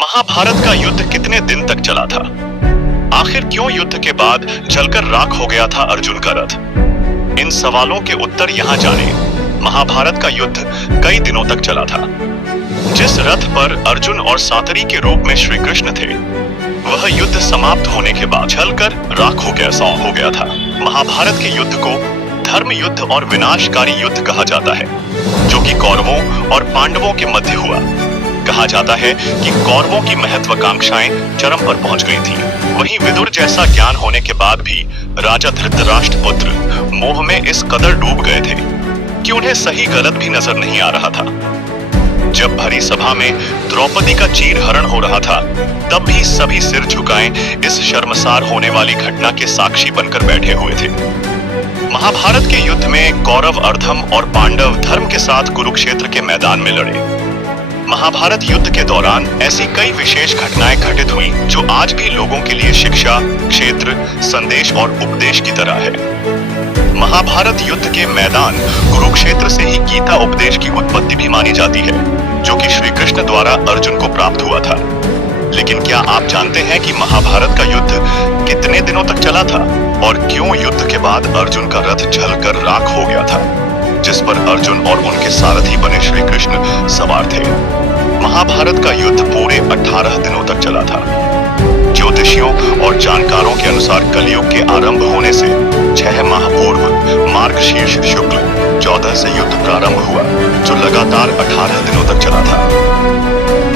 महाभारत का युद्ध कितने दिन तक चला था? आखिर क्यों युद्ध के बाद जलकर राख हो गया था अर्जुन का रथ? इन सवालों के उत्तर यहाँ जाने। महाभारत का युद्ध कई दिनों तक चला था। जिस रथ पर अर्जुन और सातरी के रूप में श्री कृष्ण थे, वह युद्ध समाप्त होने के बाद जलकर राख हो गया था। महाभारत के युद्ध को धर्म युद्ध और विनाशकारी युद्ध कहा जाता है, जो कि कौरवों और पांडवों के मध्य हुआ। कहा जाता है कि कौरवों की महत्वाकांक्षाएं चरम पर पहुंच गई थी। वहीं विदुर जैसा ज्ञान होने के बाद भी राजा धृतराष्ट्र पुत्र मोह में इस कदर डूब गए थे कि उन्हें सही गलत भी नजर नहीं आ रहा था। जब भरी सभा में द्रौपदी का चीरहरण हो रहा था, तब भी सभी सिर झुकाए इस शर्मसार होने वाली घटना के साक्षी बनकर बैठे हुए थे। महाभारत के युद्ध में कौरव अधर्म और पांडव धर्म के साथ कुरुक्षेत्र के मैदान में लड़े। महाभारत युद्ध के दौरान ऐसी कई विशेष घटनाएं घटित हुई जो आज भी लोगों के लिए शिक्षा, क्षेत्र, संदेश और उपदेश की तरह है। महाभारत युद्ध के मैदान कुरुक्षेत्र से ही गीता उपदेश की उत्पत्ति भी मानी जाती है, जो कि श्री कृष्ण द्वारा अर्जुन को प्राप्त हुआ था। लेकिन क्या आप जानते हैं कि महाभारत का युद्ध कितने दिनों तक चला था और क्यों युद्ध के बाद अर्जुन का रथ जलकर राख हो गया था, जिस पर अर्जुन और उनके सारथी बने श्री कृष्ण सवार थे? महाभारत का युद्ध पूरे 18 दिनों तक चला था। ज्योतिषियों और जानकारों के अनुसार कलयुग के आरंभ होने से 6 माह पूर्व मार्गशीर्ष शुक्ल 14 से युद्ध प्रारंभ हुआ, जो लगातार 18 दिनों तक चला था।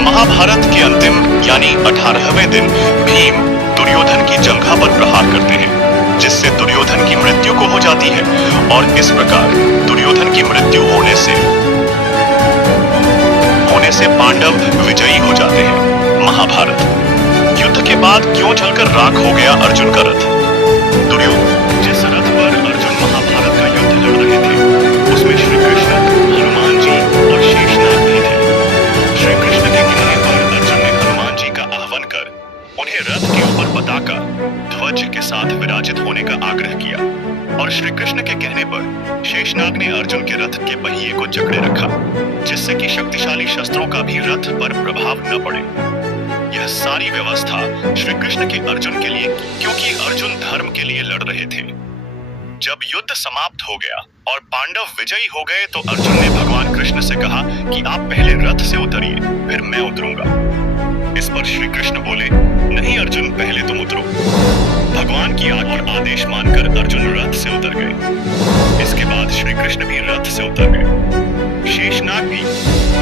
महाभारत के अंतिम यानी 18वें दिन भीम दुर्योधन की जंघा पर प्रहार करते हैं, जिससे दुर्योधन की मृत्यु को हो जाती है और इस प्रकार दुर्योधन की मृत्यु होने से पांडव विजयी हो जाते हैं। महाभारत युद्ध के बाद क्यों जलकर राख हो गया अर्जुन का रथ? दुर्योधन जिस रथ पर अर्जुन महाभारत का युद्ध लड़ रहे थे, उसमें श्री कृष्ण, हनुमान जी और शेषनाग भी थे। श्री कृष्ण के कहने पर अर्जुन ने हनुमान जी का आह्वान कर उन्हें रथ के ऊपर पताका ध्वज के साथ विराजित होने का आग्रह किया, और श्री कृष्ण के कहने पर शेषनाग ने अर्जुन के रथ के पहिए को जकड़े रखा, जिससे कि शक्तिशाली शस्त्रों का भी रथ पर प्रभाव न पड़े। यह सारी व्यवस्था श्री कृष्ण के अर्जुन के लिए, क्योंकि अर्जुन धर्म के लिए लड़ रहे थे। जब युद्ध समाप्त हो गया और पांडव विजयी हो गए, तो अर्जुन ने भगवान कृष्ण से कहा कि आप पहले रथ से उतरिए, फिर मैं उतरूंगा। इस पर श्री कृष्ण बोले, नहीं अर्जुन, पहले तुम उतरो। भगवान की आदेश मानकर अर्जुन रथ से उतर गए। इसके बाद श्री कृष्ण भी रथ से उतर गए। शेषनाग भी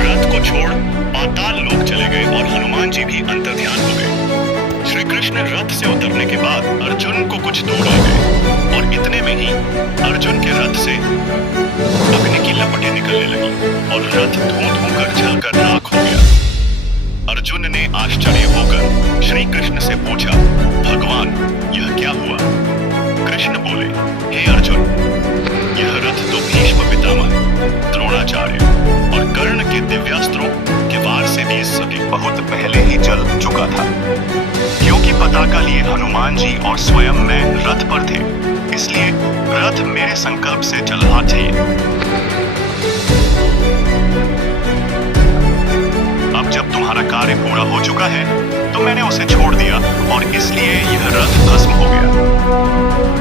रथ को छोड़ पाताल लोक चले गए और हनुमान जी भी अंतर्ध्यान हो गए। श्री कृष्ण रथ से उतरने के बाद अर्जुन को कुछ दूर ले गए और इतने में ही अर्जुन के रथ से अग्नि की लपटें निकलने लगी और रथ धूं-धूं कर जलकर राख हो गया। अर्जुन ने आश्चर्य होकर श्री कृष्ण से पूछा, भगवान यह क्या हुआ? कृष्ण बोले, हे अर्जुन, यह रथ तो भीष्म पितामह, द्रोणाचार्य और कर्ण के दिव्यास्त्रों के वार से भी सभी बहुत पहले ही जल चुका था। क्योंकि पताका लिए हनुमान जी और स्वयं मैं रथ पर थे, इसलिए रथ मेरे संकल्प से चलना चाहिए। अब जब तुम्हारा कार्य पूरा हो चुका है, तो मैंने उसे छोड़ दिया और इसलिए यह रथ भस्म हो गया।